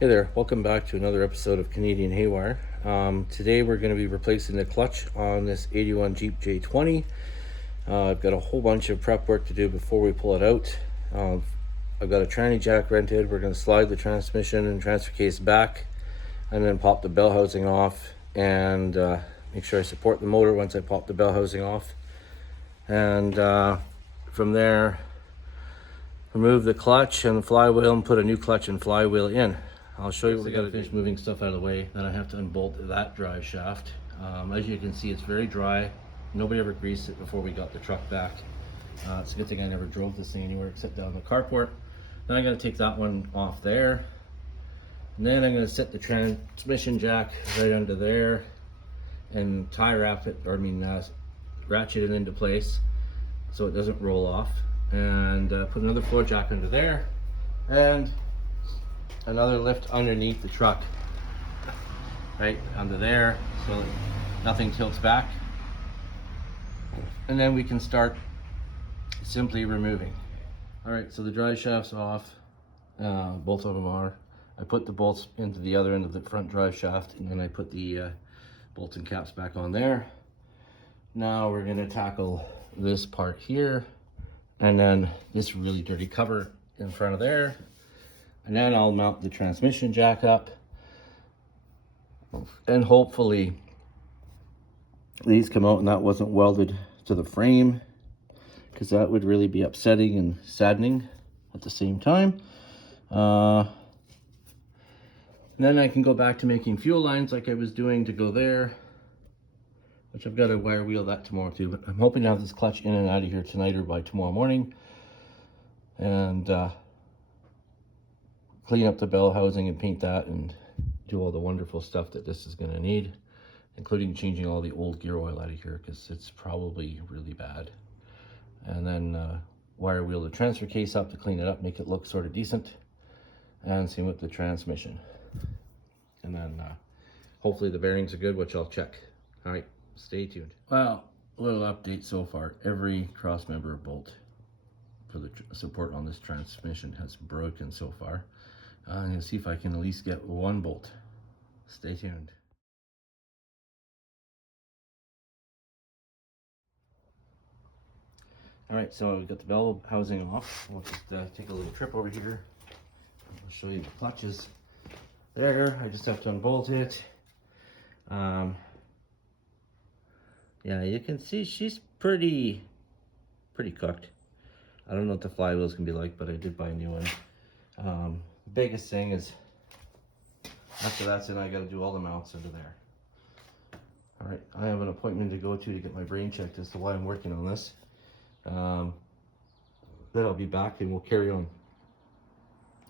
Hey there, welcome back to another episode of Canadian Haywire. Today we're going to be replacing the clutch on this 81 Jeep J20. I've got a whole bunch of prep work to do before we pull it out. I've got a tranny jack rented. We're going to slide the transmission and transfer case back and then pop the bell housing off and make sure I support the motor once I pop the bell housing off. And from there, remove the clutch and the flywheel and put a new clutch and flywheel in. I'll show you what we got to finish moving stuff out of the way. Then I have to unbolt that drive shaft. As you can see, it's very dry. Nobody ever greased it before we got the truck back. It's a good thing I never drove this thing anywhere except down the carport. Then I'm going to take that one off there. And then I'm going to set the transmission jack right under there and tie wrap it, ratchet it into place so it doesn't roll off. And put another floor jack under there and another lift underneath the truck right under there so that nothing tilts back, and then we can start simply removing. All right, so the drive shaft's off. Both of them are. I put the bolts into the other end of the front drive shaft, and then I put the bolts and caps back on there. Now we're going to tackle this part here, and then this really dirty cover in front of there. And then I'll mount the transmission jack up, and hopefully these come out and that wasn't welded to the frame, because that would really be upsetting and saddening at the same time. Then I can go back to making fuel lines like I was doing to go there, which I've got to wire wheel that tomorrow too, but I'm hoping to have this clutch in and out of here tonight or by tomorrow morning, and clean up the bell housing and paint that and do all the wonderful stuff that this is going to need, including changing all the old gear oil out of here because it's probably really bad. And then wire wheel the transfer case up to clean it up, make it look sort of decent, and same with the transmission. And then hopefully the bearings are good, which I'll check. All right, stay tuned. Well, a little update so far. Every cross member bolt for the support on this transmission has broken so far. I'm going to see if I can at least get one bolt. Stay tuned. All right, so we've got the bell housing off. We'll just take a little trip over here. I'll show you the clutches there. I just have to unbolt it. Yeah, you can see she's pretty cooked. I don't know what the flywheel's gonna be like, but I did buy a new one. Biggest thing is after that's in, I got to do all the mounts under there. All right, I have an appointment to go to get my brain checked as to why I'm working on this. Then I'll be back and we'll carry on.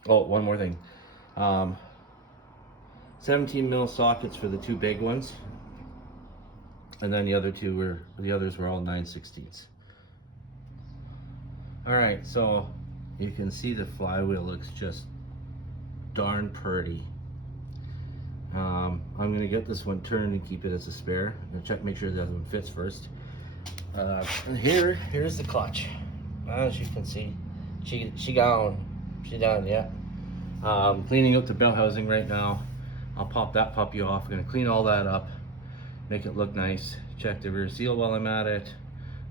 Oh, one more thing. 17 mil sockets for the two big ones, and then the others were all 9/16. All right, so you can see the flywheel looks just darn pretty. I'm gonna get this one turned and keep it as a spare. I'm gonna check, make sure the other one fits first. And here's the clutch. As you can see, she done, yeah. Cleaning up the bell housing right now. I'll pop that puppy off. I'm gonna clean all that up, make it look nice. Check the rear seal while I'm at it,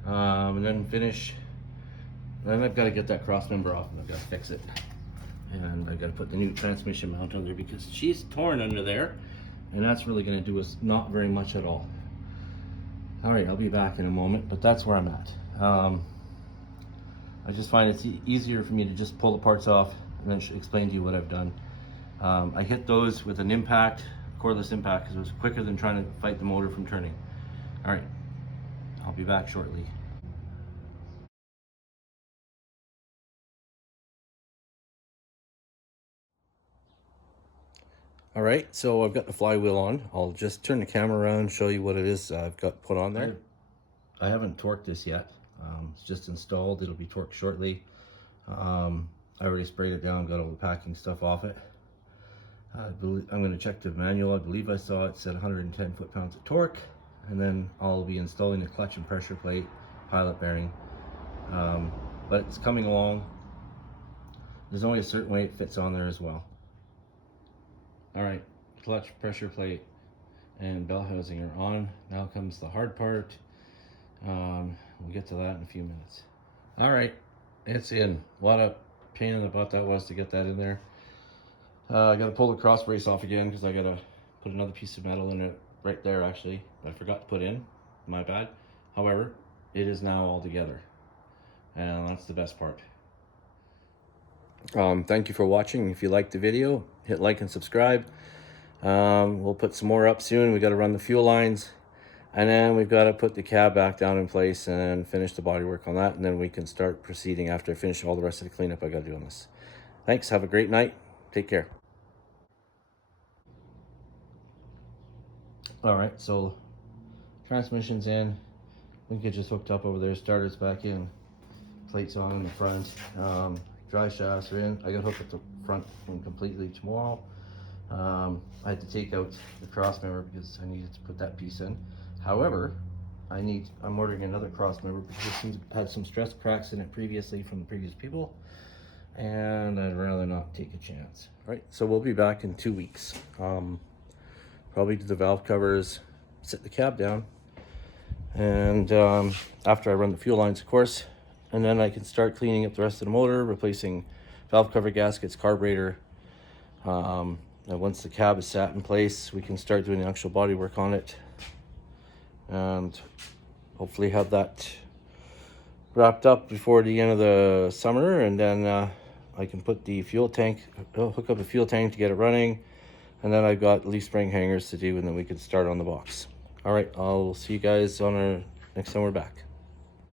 and then finish. Then I've got to get that cross member off and I've got to fix it. And I've got to put the new transmission mount on there because she's torn under there, and that's really going to do us not very much at all. All right, I'll be back in a moment, but that's where I'm at. I just find it's easier for me to just pull the parts off and then explain to you what I've done. I hit those with an impact, cordless impact, because it was quicker than trying to fight the motor from turning. All right, I'll be back shortly. All right, so I've got the flywheel on. I'll just turn the camera around and show you what it is I've got put on there. I haven't torqued this yet. It's just installed. It'll be torqued shortly. I already sprayed it down, got all the packing stuff off it. I'm going to check the manual. I believe I saw it said 110 foot-pounds of torque. And then I'll be installing the clutch and pressure plate, pilot bearing. But it's coming along. There's only a certain way it fits on there as well. All right, clutch, pressure plate, and bell housing are on. Now comes the hard part. We'll get to that in a few minutes. All right, it's in. What a pain in the butt that was to get that in there. I gotta pull the cross brace off again because I gotta put another piece of metal in it right there actually. I forgot to put in, my bad. However, it is now all together, and that's the best part. Thank you for watching. If you liked the video, hit like and subscribe. We'll put some more up soon. We got to run the fuel lines, and then we've got to put the cab back down in place and finish the bodywork on that, and then we can start proceeding after I finish all the rest of the cleanup I got to do on this. Thanks. Have a great night. Take care. All right, so transmission's in. Linkage is hooked up over there. Starter's back in. Plates on in the front. Drive shafts are in. I got hooked up the front one completely tomorrow. I had to take out the cross member because I needed to put that piece in. However, I'm ordering another cross member because it seems to had some stress cracks in it previously from the previous people, and I'd rather not take a chance. All right, so we'll be back in 2 weeks. Probably do the valve covers, sit the cab down, and after I run the fuel lines, of course, and then I can start cleaning up the rest of the motor, replacing valve cover gaskets, carburetor. And once the cab is sat in place, we can start doing the actual body work on it, and hopefully have that wrapped up before the end of the summer. And then I can put the fuel tank, hook up a fuel tank to get it running, and then I've got leaf spring hangers to do, and then we can start on the box. All right, I'll see you guys on our next time we're back.